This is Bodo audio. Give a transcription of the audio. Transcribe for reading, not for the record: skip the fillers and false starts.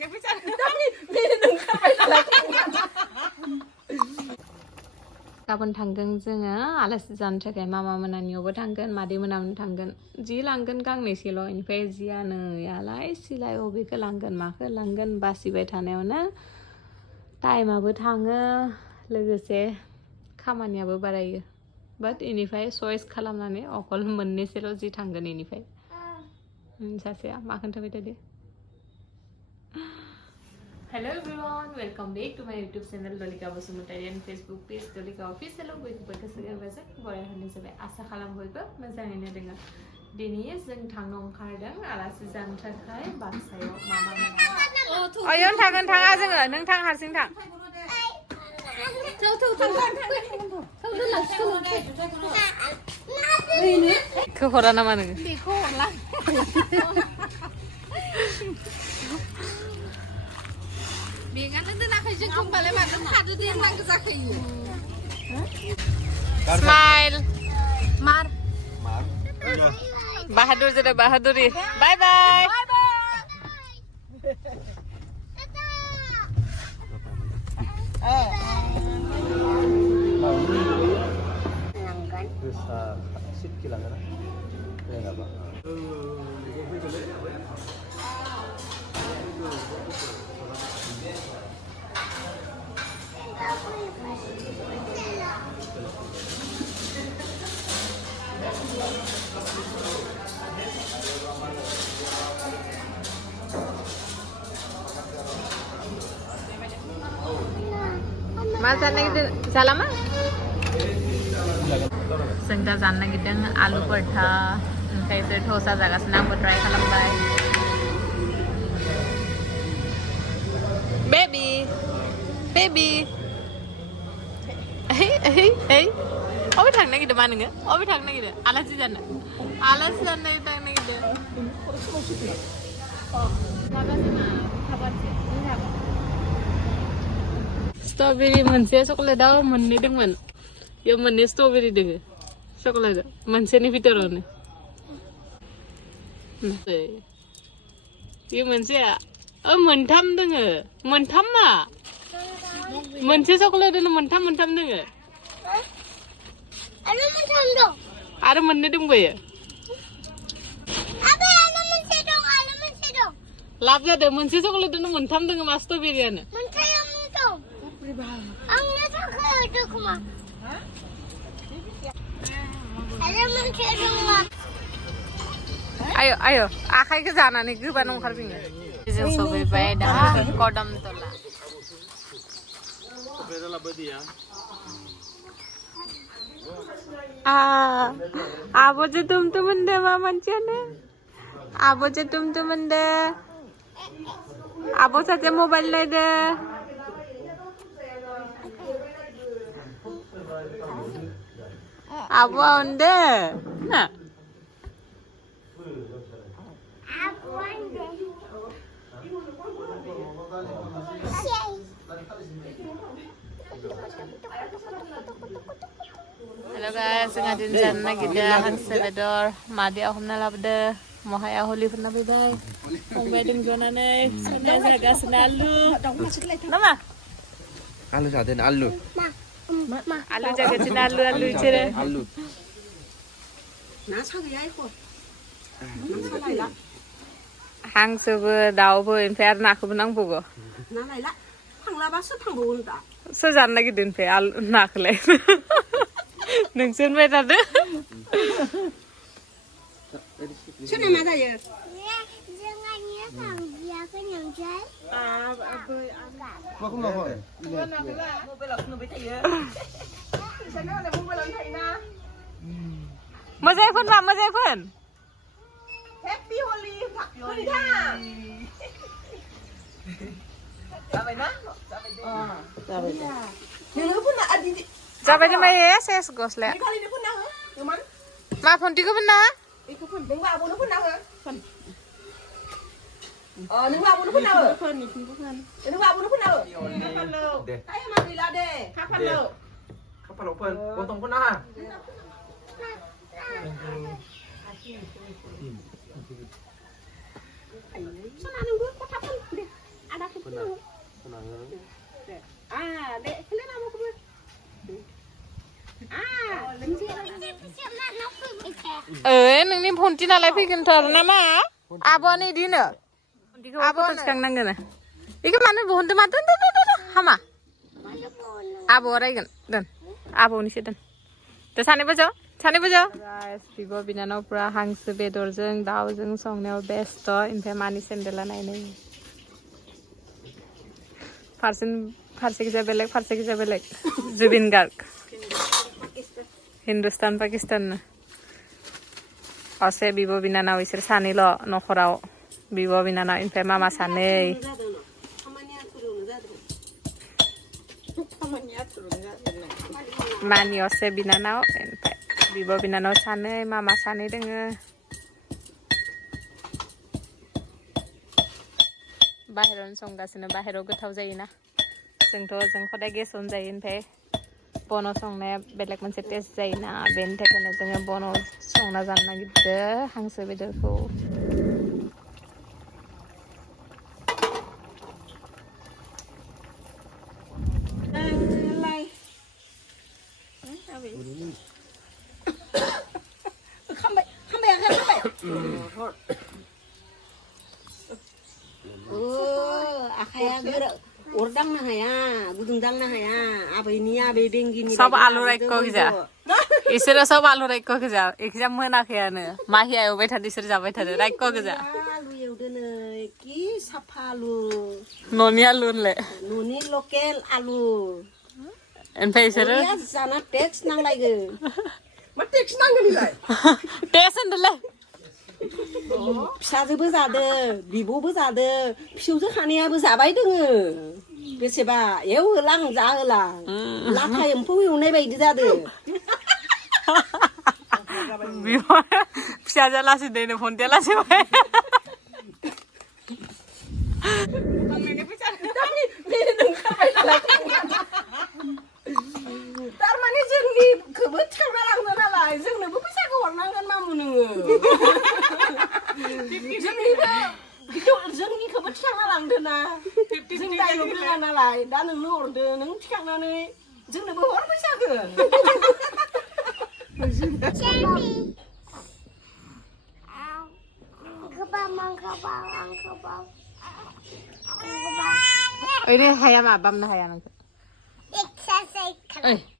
nih bisa. गाबोन थांगोन जोङो आलासि जानो थाखाय मामा मोनानियावबो थांगोन मादै मोनावनो थांगोन जि लांगोन गांनैसोल' इनिफ्राय जियानो यालाय सिलाय अबेखौ लांगोन माखौ लांगोन बासिबाय थानायावनो टाइमाबो थाङो लोगोसे खामानियाबो बारायो बाट इनिफ्राय चइस खालामनानै अकल मोननैसोल' जि थांगोन इनिफ्राय सासेया मा खोन्थाबाय थादो Hello everyone, welcome back to my YouTube channel Dolika Basumatari and Facebook page Dolika Official. Bयखौबो गोसो गोरबोजों बरायहोनाय जाबाय आसा खालाम बयबो मोजाङैनो दङ दिनै जों थांनो ओंखारदों आलासि जानो थाखाय बाक्सायाव मामा मोना अयन थांगोन थाङा जोङो नों थां हारसिं थां हरा नामा नोङो बेखौ हरला बेगानो दोनाखै जों होमबालाय मानो खादो दोननांगौ जाखायो स्माइल मार बाहादुर जरा बाहादुरी बाय बाय मा जानो नागिरदों जालामा जों दा जानो नागिरदों आलु पराठा ओमफ्राय बिसोर थसा जागासिनो आंबो ट्राइ खालामबाय बेबी बेबी अबे थांनो नागिरदों मा नोङो अबे थांनो नागिरदों आलासि जानो थांनो नागिरदों स्ट्रबेरी मोनसे चकलेटआव मोननै दंमोन बेयाव मोननै स्ट्रबेरी दोङो चकलेट मोनसेनि भितरावनो बे मोनसेया मोनथाम दोङो मोनथामा मोनसे चकलेटआनो मोनथाम दोङो आरो मोननै दंबायो लाब जादों मोनसे चकलेटआनो मोनथाम दोङो मा स्ट्रबेरीयानो ayo ayo आखाइखौ जानानै गोबानो ओंखारफिनो जों सफैबाय दा कदमतला आबोजे तुमतुमंदे मा मानसियानो आबोजे तुमतुमंदे आबो साथे मोबाइल नायदो आबो उन्दे ना Halo guys, ngajarin sana gitu hansel bedor, madi ahumna labde, mohaya holi pernah bebay, bedeng zona nih, sana jaga senalu, nama? Alu saden alu. Alu jaga senalu alu cere. Alu. हांसोबो दाउबो ओमफ्राय आरो नाखौबो नांबावगौ नालायला थांलाबासो थांबावगोन दा सोर जानो नागिरदों ओमफ्राय नाखौलाय नोंसोर होनबाय थादो सोरना मा जायो मोजाङै फोन मा मोजाङै phone Happy Holi Pak Holi dah. Sampai na? Sampai dah. Sampai dah. Dulu pun nak adi. Sampai ni mai ya ses gosle. Ni kali ni pun nak, teman. Ma phone tiga pun na? Iku pun. Neng abu ni pun nak. Pun. Neng abu ni pun nak. Pun ni pun. Neng abu ni pun nak. Kapan lo? Saya mari lah deh. Kapan lo? Kapan lo pun? Potong pun ah. Sana nunggu kota pun deh. नोंनि फन्टि नालाय फैगोनथ' नामा आब'नि इदिनो आब'खौ सिखांनांगोन बेखौ मानो बहनदो मा दोन हामा आब' रायगोन दोन आब'निसो दोन दा सानैबो जाव बिब' बिनानावफ्रा हांसो बेदरजों दाउजों संनायाव बेस्थ' ओमफ्राय मानि सेन्देला नायनाय फारसेखिजा बेलेग जुबिन गार्ग हिन्दुस्तान पाकिस्तान असे बिब' बिनानाव इसोर सानैल' न'खराव बिब' बिनानाव ओमफ्राय मामा सानै मानि असे बिनानाव ओमफ्राय बिब' बिनानाव सानै मामा सानै दोङो बाहेरावनो संगासिनो बाहेराव गोथाव जायोना जों खदाय गेसावनो जायो ओमफ्राय बनाव संनाया बेलेग मोनसे टेस्ट जायोना बेनि थाखायनो जोङो बनाव संना जानो नागिरदों हांसो बेदरखौ आखाया अरदांनो हाया गुदुं दांनो हाया आबै बेंगिनि सब आलु रायख' गोजा इसोरो सब आलु रायख' गोजा एकजा मोनाखैयानो माहिया एवबाय थादो इसोर जाबाय थादो रायख' गोजा आलु एवदो नै कि साफा आलु न'नि आलु होनलाय न'नि लकेल आलु ओमफ्राय इसोरो जाना टेक्स नांलायगोन मा टेक्स नांगोन इलाय टेक्स होनदोलै फिसाजोबो जादो बिब'बो जादो फिसौजो खानायाबो जाबाय दोङो बेसेबा एवहोलां जाहोलां लाथा एम्फौ एवनाय बायदि जादो फिसाजोआ लासै दैनो फन्टिया लासै थारमाने जोंनिखौबो थिखांना लांदो नालाय जोंनोबो फैसाखौ हरनांगोन मामु नोङो जोंनिखौबो थिखांना लांदो ना जों दाइलग रोङा नालाय दा नोंनो हरदो नों थिखांनानै जोंनोबो हर फैसाखौ ओरैनो हाया मा बामनो हाया नोंखौ